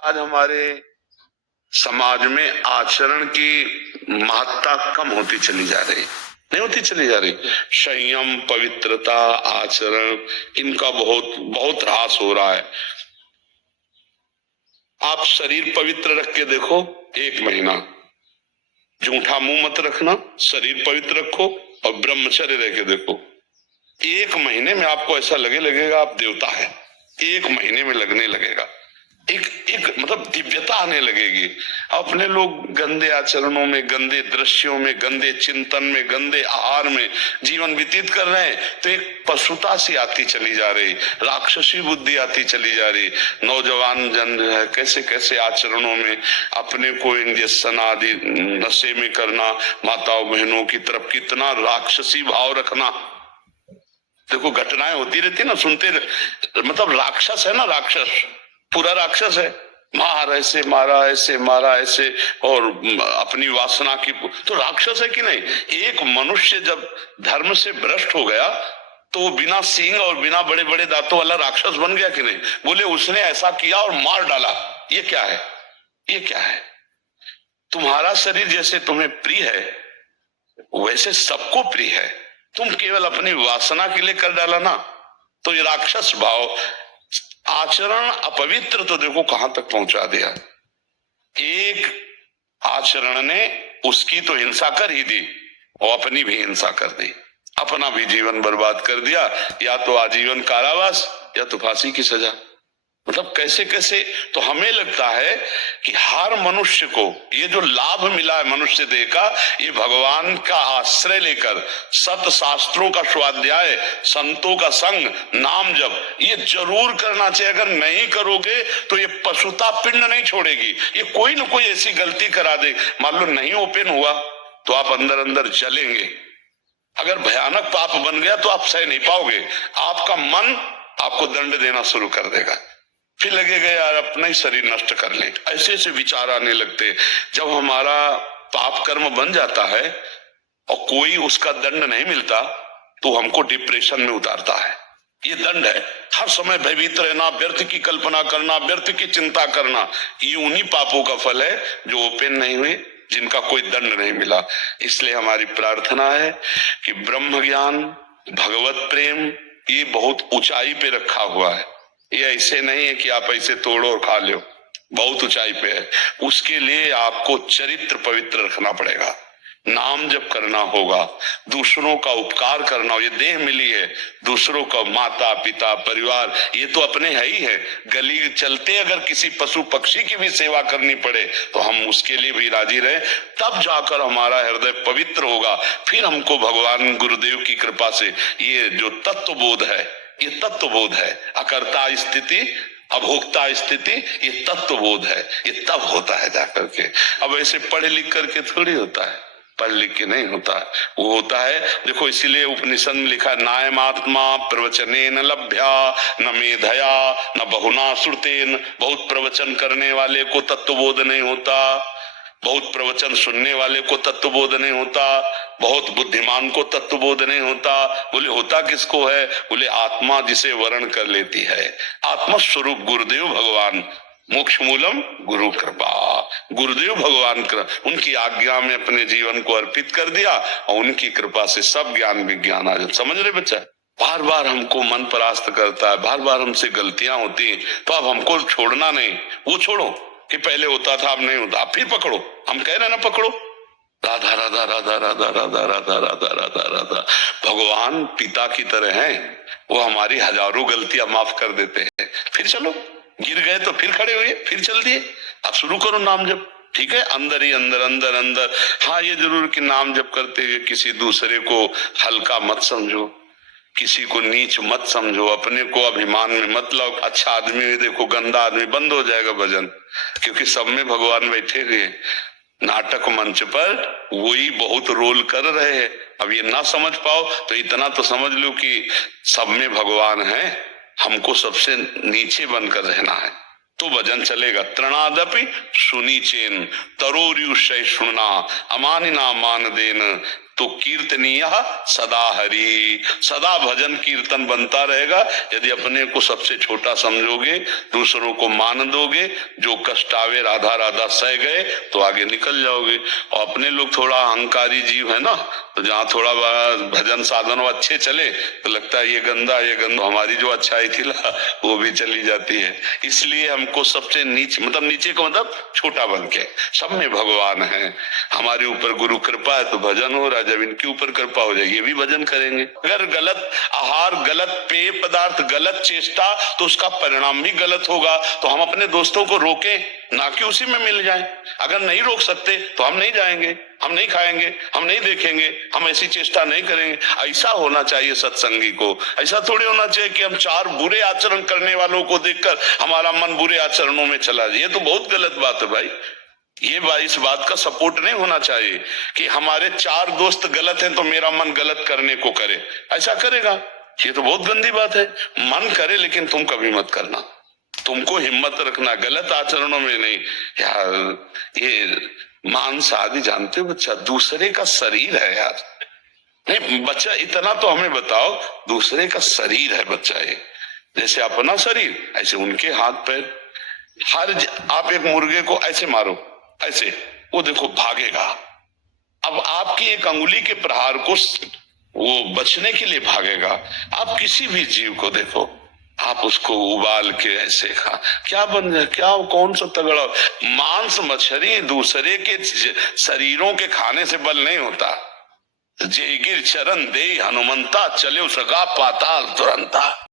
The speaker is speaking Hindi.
आज हमारे समाज में आचरण की महत्ता कम होती चली जा रही, नहीं होती चली जा रही। संयम, पवित्रता, आचरण, इनका बहुत बहुत ह्रास हो रहा है। आप शरीर पवित्र रख के देखो, 1 महीना जूठा मुंह मत रखना, शरीर पवित्र रखो और ब्रह्मचर्य रह के देखो, 1 महीने में आपको ऐसा लगेगा आप देवता है। 1 महीने में लगने लगेगा, एक मतलब दिव्यता आने लगेगी। अपने लोग गंदे आचरणों में, गंदे दृश्यों में, गंदे चिंतन में, गंदे आहार में जीवन व्यतीत कर रहे हैं, तो एक पशुता सी आती चली जा रही, राक्षसी बुद्धि आती चली जा रही। नौजवान जन जो है कैसे कैसे आचरणों में अपने को इंजेक्शन आदि नशे में करना, माताओं बहनों की तरफ कितना राक्षसी भाव रखना। देखो घटनाएं होती रहती ना, सुनते, मतलब राक्षस है ना, राक्षस पूरा राक्षस है। मार ऐसे मारा, ऐसे मारा, ऐसे, और अपनी वासना की, तो राक्षस है कि नहीं। एक मनुष्य जब धर्म से भ्रष्ट हो गया तो वो बिना सींग और बिना बड़े बड़े दांतों वाला राक्षस बन गया कि नहीं। बोले उसने ऐसा किया और मार डाला, ये क्या है, ये क्या है। तुम्हारा शरीर जैसे तुम्हें प्रिय है वैसे सबको प्रिय है, तुम केवल अपनी वासना के लिए कर डाला ना, तो ये राक्षस भाव। आचरण अपवित्र तो देखो कहां तक पहुंचा दिया। एक आचरण ने उसकी तो हिंसा कर ही दी और अपनी भी हिंसा कर दी, अपना भी जीवन बर्बाद कर दिया, या तो आजीवन कारावास या तो फांसी की सजा। मतलब कैसे कैसे। तो हमें लगता है कि हर मनुष्य को ये जो लाभ मिला है मनुष्य देह का, ये भगवान का आश्रय लेकर सत शास्त्रों का स्वाध्याय, संतों का संग, नाम जप, ये जरूर करना चाहिए। अगर नहीं करोगे तो ये पशुता पिंड नहीं छोड़ेगी, ये कोई न कोई ऐसी गलती करा दे। मान लो नहीं ओपन हुआ तो आप अंदर अंदर जलेंगे। अगर भयानक पाप बन गया तो आप सह नहीं पाओगे, आपका मन आपको दंड देना शुरू कर देगा, फिर लगेगा यार अपना ही शरीर नष्ट कर ले। ऐसे ऐसे विचार आने लगते। जब हमारा पाप कर्म बन जाता है और कोई उसका दंड नहीं मिलता तो हमको डिप्रेशन में उतारता है। ये दंड है, हर समय भयभीत रहना, व्यर्थ की कल्पना करना, व्यर्थ की चिंता करना, ये उन्हीं पापों का फल है जो ओपन नहीं हुए, जिनका कोई दंड नहीं मिला। इसलिए हमारी प्रार्थना है कि ब्रह्म ज्ञान, भगवत प्रेम, ये बहुत ऊंचाई पे रखा हुआ है। ये ऐसे नहीं है कि आप ऐसे तोड़ो और खा लो, बहुत ऊंचाई पे है। उसके लिए आपको चरित्र पवित्र रखना पड़ेगा, नाम जप करना होगा, दूसरों का उपकार करना हो। ये देह मिली है, दूसरों का माता पिता परिवार ये तो अपने है ही है। गली चलते अगर किसी पशु पक्षी की भी सेवा करनी पड़े तो हम उसके लिए भी राजी रहे, तब जाकर हमारा हृदय पवित्र होगा। फिर हमको भगवान गुरुदेव की कृपा से ये जो तत्व बोध है, ये तत्व बोध है, अकर्ता स्थिति अभोक्ता स्थिति, ये तत्व बोध है, ये तब होता है जाकर के। अब ऐसे पढ़ लिख करके थोड़ी होता है, पढ़ लिख के नहीं होता है, वो होता है। देखो इसीलिए उपनिषद में लिखा है, नायमात्मा प्रवचनेन लभ्या न मेधया न बहुना श्रुतेन। बहुत प्रवचन करने वाले को तत्वबोध नहीं होता, बहुत प्रवचन सुनने वाले को तत्वबोध नहीं होता, बहुत बुद्धिमान को तत्वबोध नहीं होता। बोले होता किसको है, बोले आत्मा जिसे वर्ण कर लेती है, आत्मा स्वरूप गुरुदेव भगवान, मोक्ष मूलम गुरु कृपा। गुरुदेव भगवान उनकी आज्ञा में अपने जीवन को अर्पित कर दिया और उनकी कृपा से सब ज्ञान विज्ञान आ जाता। समझ रहे बच्चा, बार बार हमको मन परास्त करता है, बार बार हमसे गलतियां होती हैं, तो अब हमको छोड़ना नहीं। वो छोड़ो कि पहले होता था अब नहीं होता, अब फिर पकड़ो। हम कह रहे ना पकड़ो, राधा राधा राधा राधा राधा राधा राधा राधा राधा। भगवान पिता की तरह हैं, वो हमारी हजारों गलतियां माफ कर देते हैं। फिर चलो, गिर गए तो फिर खड़े हुए, फिर चल दिए, अब शुरू करो नाम जप। ठीक है, अंदर ही अंदर अंदर अंदर। हाँ ये जरूर कि नाम जप करते हुए किसी दूसरे को हल्का मत समझो, किसी को नीच मत समझो, अपने को अभिमान में मत लाओ। अच्छा आदमी में देखो गंदा आदमी, बंद हो जाएगा भजन, क्योंकि सब में भगवान बैठे हुए। नाटक मंच पर वही बहुत रोल कर रहे हैं। अब ये ना समझ पाओ तो इतना तो समझ लो कि सब में भगवान है, हमको सबसे नीचे बनकर रहना है तो भजन चलेगा। तृणादपि सुनी चेन तरोरियु सहिष्णुना अमानिना मान देन तो कीर्तनीय सदा हरि, सदा भजन कीर्तन बनता रहेगा। यदि अपने को सबसे छोटा समझोगे, दूसरों को मान दोगे, जो कष्ट आवे राधा राधा सह गए तो आगे निकल जाओगे। और अपने लोग थोड़ा अहंकारी जीव है ना, तो जहाँ थोड़ा भजन साधन अच्छे चले तो लगता है ये गंदा ये गंदा, हमारी जो अच्छाई थी ना वो भी चली जाती है। इसलिए हमको सबसे नीचे, मतलब नीचे का मतलब छोटा बन के, सब में भगवान है, हमारे ऊपर गुरु कृपा है तो भजन हो रहा है, जब इनके ऊपर कृपा हो जाएगी ये भी भजन करेंगे। अगर गलत आहार, गलत पेय पदार्थ, गलत चेष्टा तो उसका परिणाम भी गलत होगा। तो हम अपने दोस्तों को रोकें ना कि उसी में मिल जाएं। अगर नहीं रोक सकते तो हम नहीं जाएंगे, हम नहीं खाएंगे, हम नहीं देखेंगे, हम ऐसी चेष्टा नहीं करेंगे। ऐसा होना चाहिए सत्संगी को। ऐसा थोड़ी होना चाहिए कि हम चार बुरे आचरण करने वालों को देखकर हमारा मन बुरे आचरणों में चला जाए। ये तो बहुत गलत बात है भाई। इस बात का सपोर्ट नहीं होना चाहिए कि हमारे चार दोस्त गलत हैं तो मेरा मन गलत करने को करे। ऐसा करेगा ये तो बहुत गंदी बात है। मन करे लेकिन तुम कभी मत करना। तुमको हिम्मत रखना, गलत आचरणों में नहीं। यार ये मांस आदि जानते हो बच्चा, दूसरे का शरीर है यार। नहीं बच्चा, इतना तो हमें बताओ, दूसरे का शरीर है बच्चा। ये जैसे अपना शरीर ऐसे उनके हाथ पैर। आप एक मुर्गे को ऐसे मारो, ऐसे, वो देखो भागेगा। अब आपकी एक अंगुली के प्रहार को वो बचने के लिए भागेगा। आप किसी भी जीव को देखो, आप उसको उबाल के ऐसे खा, क्या बन जाए, क्या कौन सा तगड़ा। मांस मछली दूसरे के शरीरों के खाने से बल नहीं होता। जे गिर चरण दे हनुमंता, चले सगा पाताल तुरंता।